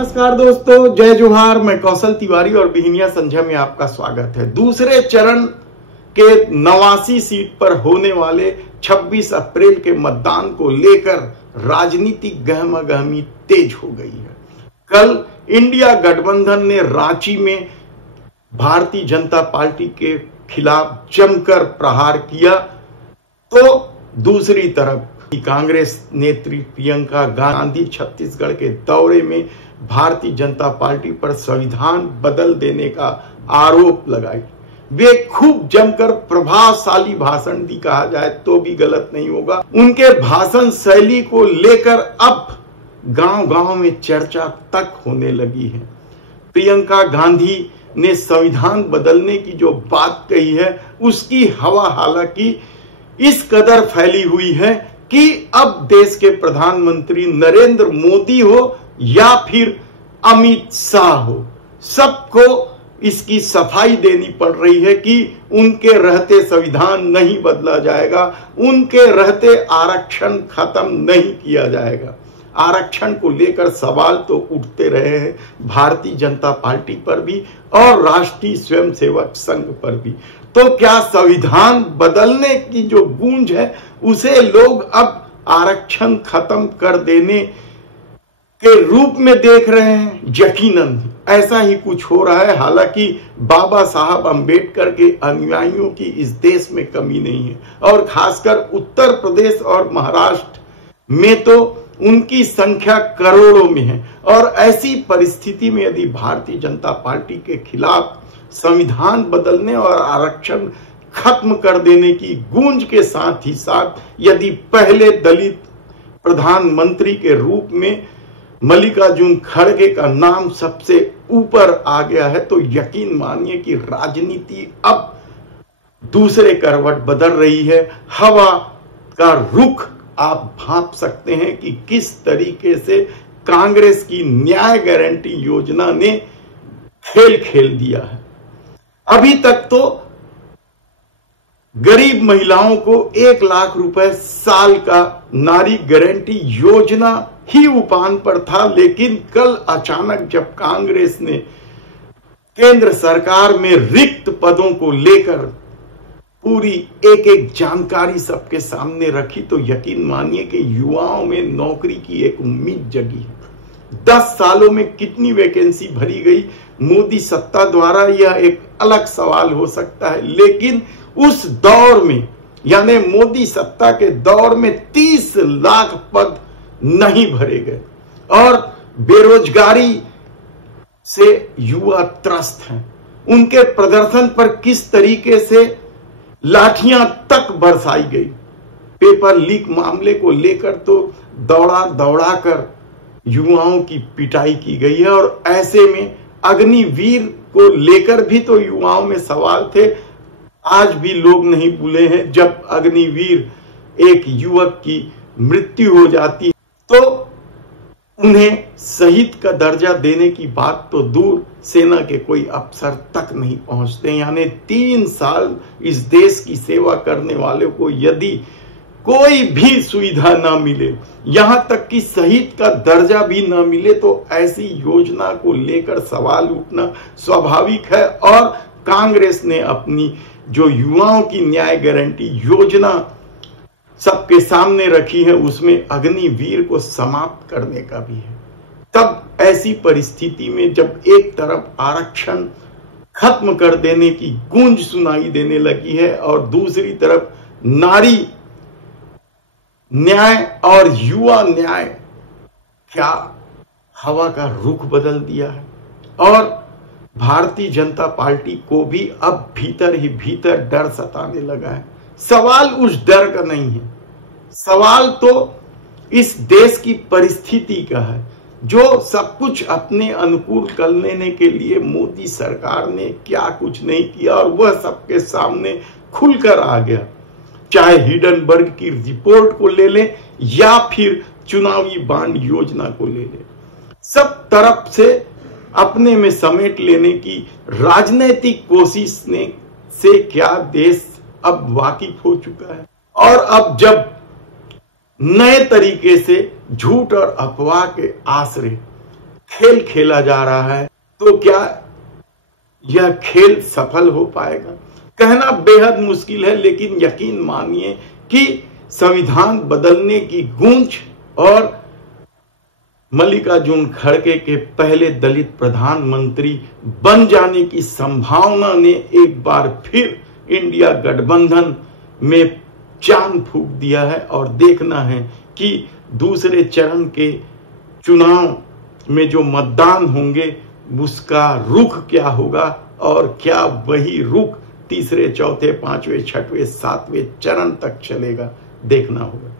नमस्कार दोस्तों, जय जोहार। मैं कौशल तिवारी और बिहिनिया संध्या में आपका स्वागत है। दूसरे चरण के 89 सीट पर होने वाले 26 अप्रैल के मतदान को लेकर राजनीतिक गहमागहमी तेज हो गई है। कल इंडिया गठबंधन ने रांची में भारतीय जनता पार्टी के खिलाफ जमकर प्रहार किया, तो दूसरी तरफ कांग्रेस नेत्री प्रियंका गांधी छत्तीसगढ़ के दौरे में भारतीय जनता पार्टी पर संविधान बदल देने का आरोप लगाई। वे खूब जमकर प्रभावशाली भाषण दी, कहा जाए तो भी गलत नहीं होगा। उनके भाषण शैली को लेकर अब गांव-गांव में चर्चा तक होने लगी है। प्रियंका गांधी ने संविधान बदलने की जो बात कही है, उसकी हवा हालांकि इस कदर फैली हुई है कि अब देश के प्रधानमंत्री नरेंद्र मोदी हो या फिर अमित शाह हो, सबको इसकी सफाई देनी पड़ रही है कि उनके रहते संविधान नहीं बदला जाएगा, उनके रहते आरक्षण खत्म नहीं किया जाएगा। आरक्षण को लेकर सवाल तो उठते रहे हैं भारतीय जनता पार्टी पर भी और राष्ट्रीय स्वयंसेवक संघ पर भी। तो क्या संविधान बदलने की जो गूंज है उसे लोग अब आरक्षण खत्म कर देने के रूप में देख रहे हैं? यकीनन ऐसा ही कुछ हो रहा है। हालांकि बाबा साहब अंबेडकर के अनुयायियों की इस देश में कमी नहीं है और खासकर उत्तर प्रदेश और महाराष्ट्र में तो उनकी संख्या करोड़ों में है। और ऐसी परिस्थिति में यदि भारतीय जनता पार्टी के खिलाफ संविधान बदलने और आरक्षण खत्म कर देने की गूंज के साथ ही साथ यदि पहले दलित प्रधानमंत्री के रूप में मल्लिकार्जुन खड़गे का नाम सबसे ऊपर आ गया है, तो यकीन मानिए कि राजनीति अब दूसरे करवट बदल रही है। हवा का रुख आप भांप सकते हैं कि किस तरीके से कांग्रेस की न्याय गारंटी योजना ने खेल खेल दिया है। अभी तक तो गरीब महिलाओं को 1 लाख रुपए साल का नारी गारंटी योजना ही उपान पर था, लेकिन कल अचानक जब कांग्रेस ने केंद्र सरकार में रिक्त पदों को लेकर पूरी एक जानकारी सबके सामने रखी, तो यकीन मानिए कि युवाओं में नौकरी की एक उम्मीद जगी है। 10 सालों में कितनी वैकेंसी भरी गई मोदी सत्ता द्वारा, यह एक अलग सवाल हो सकता है, लेकिन उस दौर में यानी मोदी सत्ता के दौर में 30 लाख पद नहीं भरे गए और बेरोजगारी से युवा त्रस्त हैं। उनके प्रदर्शन पर किस तरीके से लाठियां तक बरसाई गई। पेपर लीक मामले को लेकर तो दौड़ा कर युवाओं की पिटाई की गई है और ऐसे में अग्निवीर को लेकर भी तो युवाओं में सवाल थे। आज भी लोग नहीं भूले हैं जब अग्निवीर एक युवक की मृत्यु हो जाती तो उन्हें शहीद का दर्जा देने की बात तो दूर, सेना के कोई अफसर तक नहीं पहुंचते। यानी 3 साल इस देश की सेवा करने वालों को यदि कोई भी सुविधा ना मिले, यहां तक कि शहीद का दर्जा भी ना मिले, तो ऐसी योजना को लेकर सवाल उठना स्वाभाविक है। और कांग्रेस ने अपनी जो युवाओं की न्याय गारंटी योजना सबके सामने रखी है, उसमें अग्निवीर को समाप्त करने का भी है। तब ऐसी परिस्थिति में जब एक तरफ आरक्षण खत्म कर देने की गूंज सुनाई देने लगी है और दूसरी तरफ नारी न्याय और युवा न्याय, क्या हवा का रुख बदल दिया है। और भारतीय जनता पार्टी को भी अब भीतर ही भीतर डर सताने लगा है। सवाल उस डर का नहीं है, सवाल तो इस देश की परिस्थिति का है, जो सब कुछ अपने अनुकूल कर लेने के लिए मोदी सरकार ने क्या कुछ नहीं किया और वह सबके सामने खुलकर आ गया। चाहे हिडनबर्ग की रिपोर्ट को ले लें या फिर चुनावी बांड योजना को ले लें, सब तरफ से अपने में समेट लेने की राजनीतिक कोशिश से क्या देश अब वाकिफ हो चुका है। और अब जब नए तरीके से झूठ और अफवाह के आश्रय खेल खेला जा रहा है, तो क्या यह खेल सफल हो पाएगा? कहना बेहद मुश्किल है, लेकिन यकीन मानिए कि संविधान बदलने की गूंज और मल्लिकार्जुन खड़गे के पहले दलित प्रधानमंत्री बन जाने की संभावना ने एक बार फिर इंडिया गठबंधन में चांद फूंक दिया है। और देखना है कि दूसरे चरण के चुनाव में जो मतदान होंगे उसका रुख क्या होगा, और क्या वही रुख तीसरे, चौथे, पांचवें, छठवें, सातवें चरण तक चलेगा, देखना होगा।